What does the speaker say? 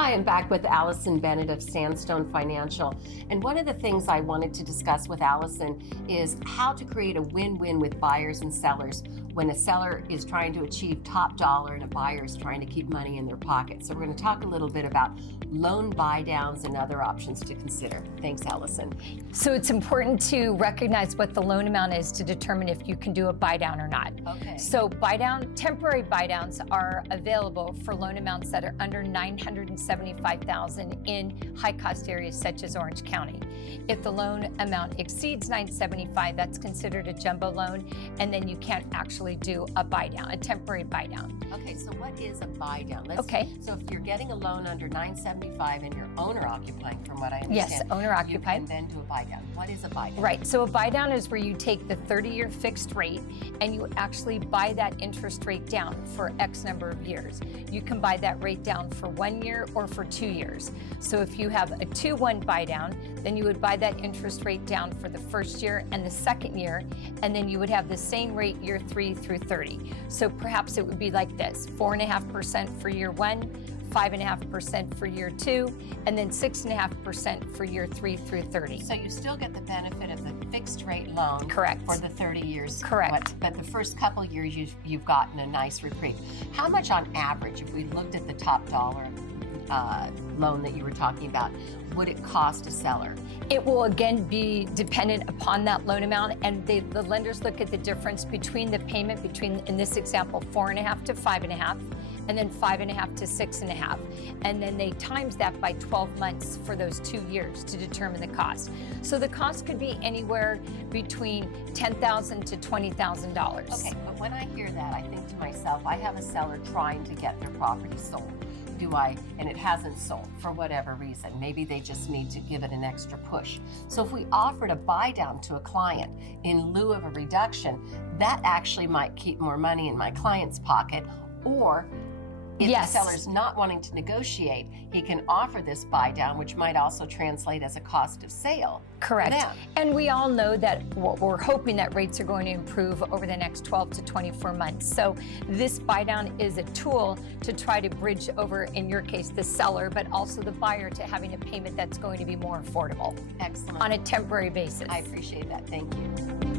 Hi, I'm back with Allycyn Bennett of Sandstone Financial. And one of the things I wanted to discuss with Allycyn is how to create a win-win with buyers and sellers when a seller is trying to achieve top dollar and a buyer is trying to keep money in their pocket. So we're going to talk a little bit about loan buy downs and other options to consider. Thanks, Allycyn. So it's important to recognize what the loan amount is to determine if you can do a buy down or not. Okay. So temporary buy downs are available for loan amounts that are under $975,000 in high cost areas such as Orange County. If the loan amount exceeds $975,000, that's considered a jumbo loan, and then you can't actually do a buy down, a temporary buy down. Okay, so what is a buy down? Okay. So if you're getting a loan under $975,000 and you're owner occupying, from what I understand, Yes, owner occupied. you can then do a buy down. What is a buy down? Right, so a buy down is where you take the 30-year fixed rate and you actually buy that interest rate down for X number of years. You can buy that rate down for 1 year or for 2 years. So if you have a 2-1 buy down, then you would buy that interest rate down for the first year and the second year, and then you would have the same rate year 3 through 30. So perhaps it would be like this: 4.5% for year 1, 5.5% for year 2, and then 6.5% for year 3 through 30. So you still get the benefit of the fixed rate loan. Correct. For the 30 years. Correct. But the first couple of years you've gotten a nice reprieve. How much on average, if we looked at the top dollar loan that you were talking about, would it cost a seller? It will again be dependent upon that loan amount, and the lenders look at the difference between the payment between, in this example, 4.5 to 5.5, and then 5.5 to 6.5. And then they times that by 12 months for those 2 years to determine the cost. So the cost could be anywhere between $10,000 to $20,000. Okay, but when I hear that, I think to myself, I have a seller trying to get their property sold. And it hasn't sold for whatever reason. Maybe they just need to give it an extra push. So if we offered a buy down to a client in lieu of a reduction, that actually might keep more money in my client's pocket. Or if Yes. the seller's not wanting to negotiate, he can offer this buy down, which might also translate as a cost of sale. Correct. For them. And we all know that we're hoping that rates are going to improve over the next 12 to 24 months. So this buy down is a tool to try to bridge over, in your case, the seller, but also the buyer, to having a payment that's going to be more affordable. Excellent. On a temporary basis. I appreciate that. Thank you.